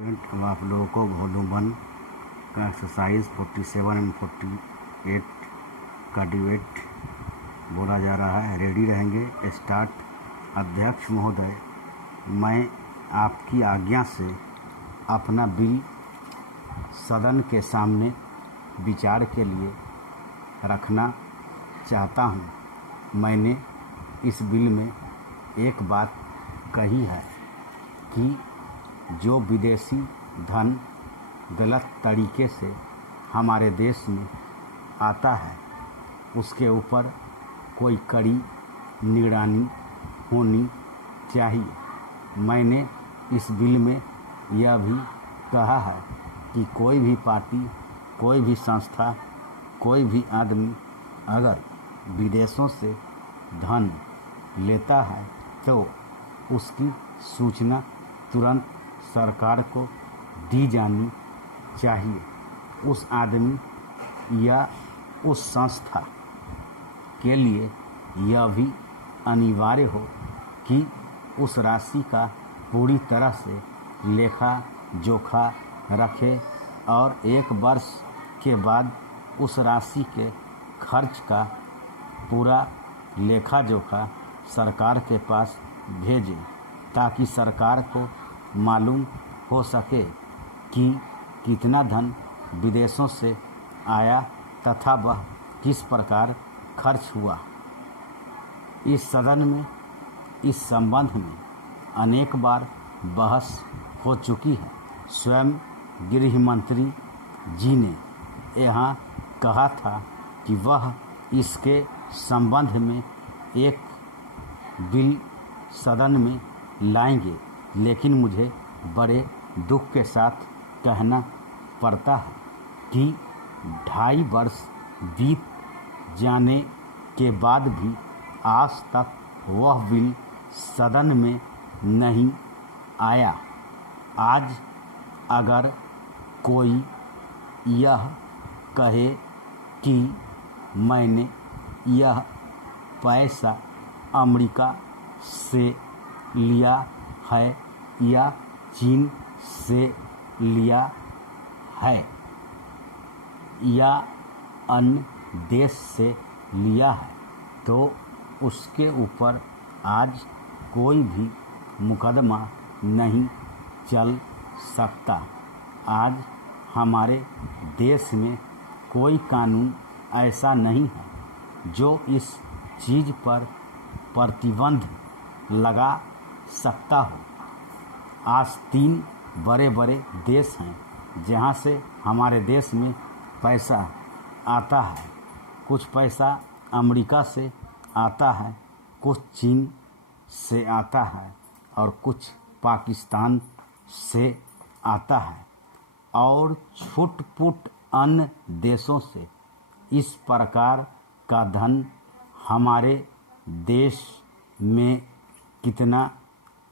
अब आप लोगों को वॉल्यूम 1 का एक्सरसाइज 47 एंड 48 का डिबेट बोला जा रहा है। रेडी रहेंगे। स्टार्ट। अध्यक्ष महोदय, मैं आपकी आज्ञा से अपना बिल सदन के सामने विचार के लिए रखना चाहता हूँ। मैंने इस बिल में एक बात कही है कि जो विदेशी धन गलत तरीके से हमारे देश में आता है उसके ऊपर कोई कड़ी निगरानी होनी चाहिए। मैंने इस बिल में यह भी कहा है कि कोई भी पार्टी, कोई भी संस्था, कोई भी आदमी अगर विदेशों से धन लेता है तो उसकी सूचना तुरंत सरकार को दी जानी चाहिए। उस आदमी या उस संस्था के लिए यह भी अनिवार्य हो कि उस राशि का पूरी तरह से लेखा जोखा रखे और 1 वर्ष के बाद उस राशि के खर्च का पूरा लेखा जोखा सरकार के पास भेजें, ताकि सरकार को मालूम हो सके कि कितना धन विदेशों से आया तथा वह किस प्रकार खर्च हुआ। इस सदन में इस संबंध में अनेक बार बहस हो चुकी है। स्वयं गृह मंत्री जी ने यहाँ कहा था कि वह इसके संबंध में एक बिल सदन में लाएंगे, लेकिन मुझे बड़े दुख के साथ कहना पड़ता है कि 2.5 वर्ष बीत जाने के बाद भी आज तक वह बिल सदन में नहीं आया। आज अगर कोई यह कहे कि मैंने यह पैसा अमेरिका से लिया है या चीन से लिया है या अन्य देश से लिया है, तो उसके ऊपर आज कोई भी मुकदमा नहीं चल सकता। आज हमारे देश में कोई कानून ऐसा नहीं है जो इस चीज़ पर प्रतिबंध लगा सकता हो। आज 3 बड़े बड़े देश हैं जहाँ से हमारे देश में पैसा आता है। कुछ पैसा अमेरिका से आता है, कुछ चीन से आता है और कुछ पाकिस्तान से आता है और छुट-पुट अन्य देशों से। इस प्रकार का धन हमारे देश में कितना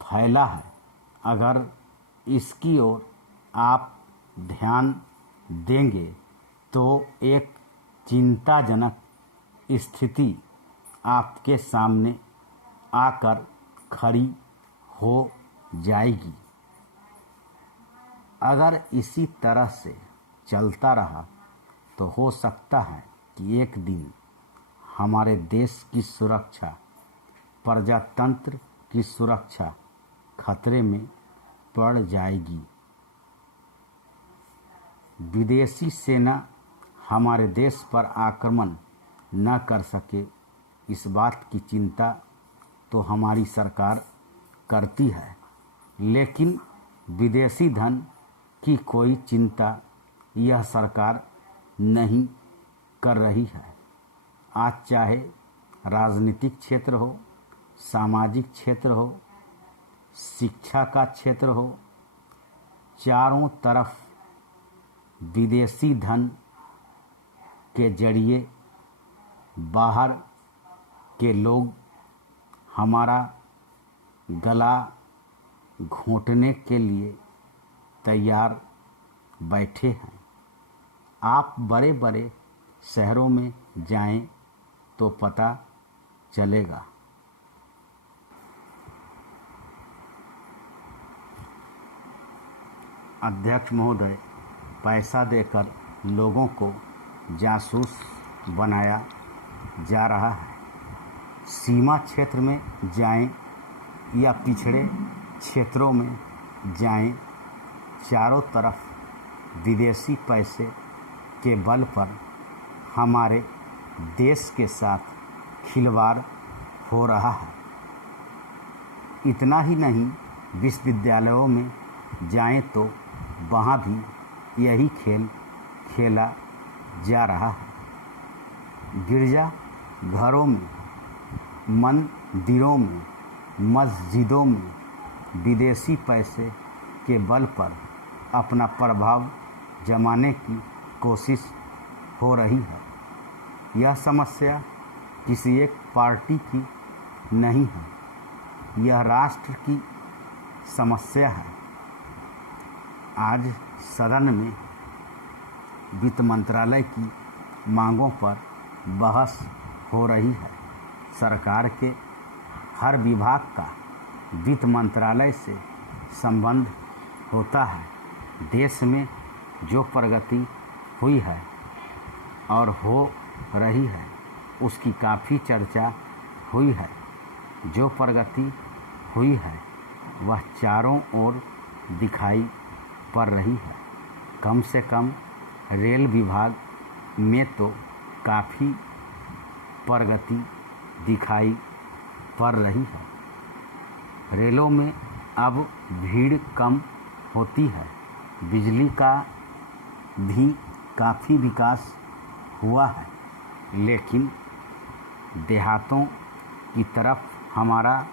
फैला है, अगर इसकी ओर आप ध्यान देंगे तो एक चिंताजनक स्थिति आपके सामने आकर खड़ी हो जाएगी। अगर इसी तरह से चलता रहा तो हो सकता है कि एक दिन हमारे देश की सुरक्षा, प्रजातंत्र की सुरक्षा खतरे में पड़ जाएगी। विदेशी सेना हमारे देश पर आक्रमण न कर सके, इस बात की चिंता तो हमारी सरकार करती है, लेकिन विदेशी धन की कोई चिंता यह सरकार नहीं कर रही है। आज चाहे राजनीतिक क्षेत्र हो, सामाजिक क्षेत्र हो, शिक्षा का क्षेत्र हो, चारों तरफ विदेशी धन के जरिए बाहर के लोग हमारा गला घोंटने के लिए तैयार बैठे हैं। आप बड़े बड़े शहरों में जाएं तो पता चलेगा। अध्यक्ष महोदय, पैसा देकर लोगों को जासूस बनाया जा रहा है। सीमा क्षेत्र में जाएं या पिछड़े क्षेत्रों में जाएं, चारों तरफ विदेशी पैसे के बल पर हमारे देश के साथ खिलवाड़ हो रहा है। इतना ही नहीं, विश्वविद्यालयों में जाएं तो वहाँ भी यही खेल खेला जा रहा है। गिरजा घरों में, मंदिरों में, मस्जिदों में विदेशी पैसे के बल पर अपना प्रभाव जमाने की कोशिश हो रही है। यह समस्या किसी एक पार्टी की नहीं है, यह राष्ट्र की समस्या है। आज सदन में वित्त मंत्रालय की मांगों पर बहस हो रही है। सरकार के हर विभाग का वित्त मंत्रालय से संबंध होता है। देश में जो प्रगति हुई है और हो रही है, उसकी काफ़ी चर्चा हुई है। जो प्रगति हुई है वह चारों ओर दिखाई पड़ रही है। कम से कम रेल विभाग में तो काफ़ी प्रगति दिखाई पड़ रही है। रेलों में अब भीड़ कम होती है। बिजली का भी काफ़ी विकास हुआ है, लेकिन देहातों की तरफ हमारा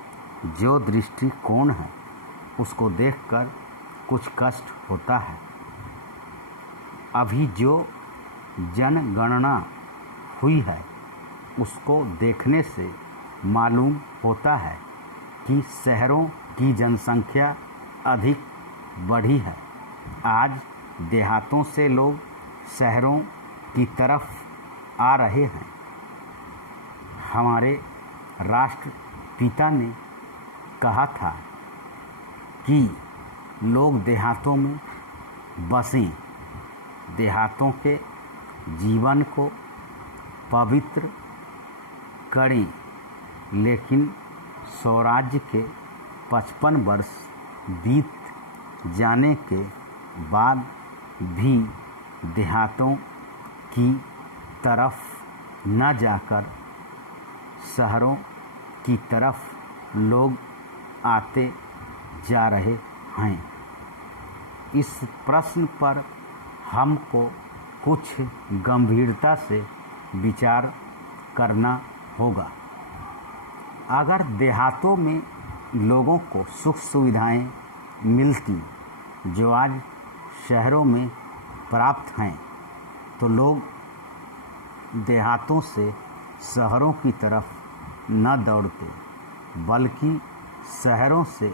जो दृष्टिकोण है उसको देखकर कुछ कष्ट होता है। अभी जो जनगणना हुई है उसको देखने से मालूम होता है कि शहरों की जनसंख्या अधिक बढ़ी है। आज देहातों से लोग शहरों की तरफ आ रहे हैं। हमारे राष्ट्रपिता ने कहा था कि लोग देहातों में बसें, देहातों के जीवन को पवित्र करें। लेकिन स्वराज्य के 55 वर्ष बीत जाने के बाद भी देहातों की तरफ न जाकर शहरों की तरफ लोग आते जा रहे हैं। इस प्रश्न पर हमको कुछ गंभीरता से विचार करना होगा। अगर देहातों में लोगों को सुख सुविधाएं मिलती जो आज शहरों में प्राप्त हैं, तो लोग देहातों से शहरों की तरफ न दौड़ते, बल्कि शहरों से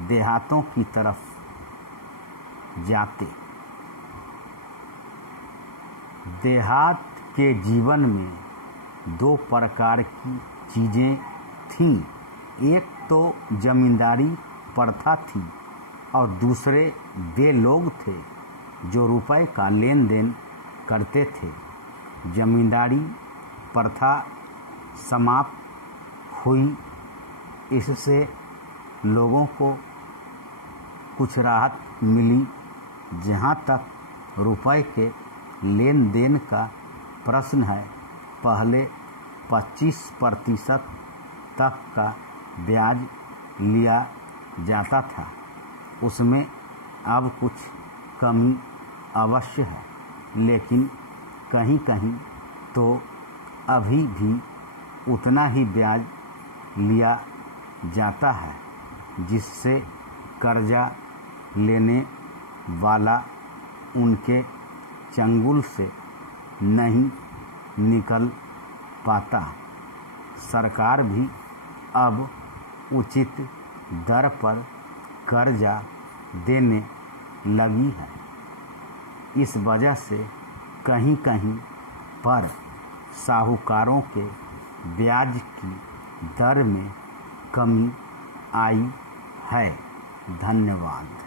देहातों की तरफ जाते। देहात के जीवन में दो प्रकार की चीज़ें थीं। एक तो जमींदारी प्रथा थी और दूसरे वे लोग थे जो रुपए का लेन देन करते थे। जमींदारी प्रथा समाप्त हुई, इससे लोगों को कुछ राहत मिली। जहाँ तक रुपए के लेन देन का प्रश्न है, पहले 25% तक का ब्याज लिया जाता था, उसमें अब कुछ कमी अवश्य है, लेकिन कहीं कहीं तो अभी भी उतना ही ब्याज लिया जाता है, जिससे कर्जा लेने वाला उनके चंगुल से नहीं निकल पाता। सरकार भी अब उचित दर पर कर्जा देने लगी है। इस वजह से कहीं कहीं पर साहूकारों के ब्याज की दर में कमी आई है। धन्यवाद।